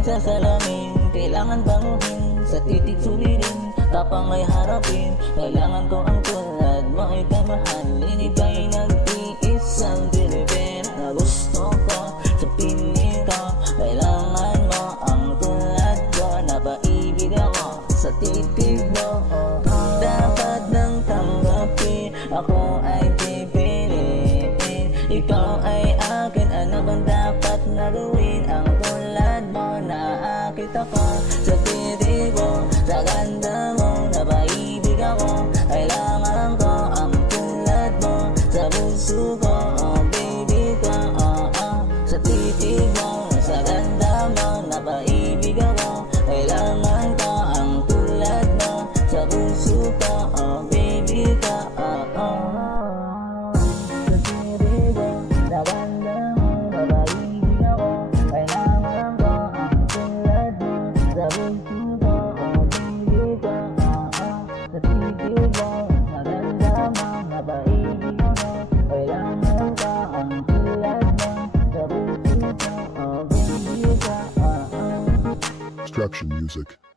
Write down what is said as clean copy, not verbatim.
aking sasalamin, kailangan banguhin, sa titig sulilin, tapang ay harapin. Kailangan ko ang tulad mo, ika'y mahalin. Ika'y nag-iis ang Pilipina na gusto ko sa piling ko. Kailangan mo ang tulad ko, napaibig ako sa titig mo. Dapat nang tanggapin, ako ay pipiliin. Ikaw ay akin, ano bang dapat na gawin? Ang tulad mo, naakit ako sa titig mo. Sa ganda mo, napaibig ako. Kailangan ko ang tulad mo sa puso ko. Oh baby ko, sa titig mo. Sa ganda mo, napaibig ako. Kailangan ko ang tulad mo sa puso ko. Oh baby ko, sa titig mo. Sa ganda mo, napaibig ako. Kailangan ko ang tulad mo sa puso ko. Sa titig mo, sa ganda mo, napaibig ako. Kailangan ka ang tulad mo sa puso ko. Oh baby ka, Construction music.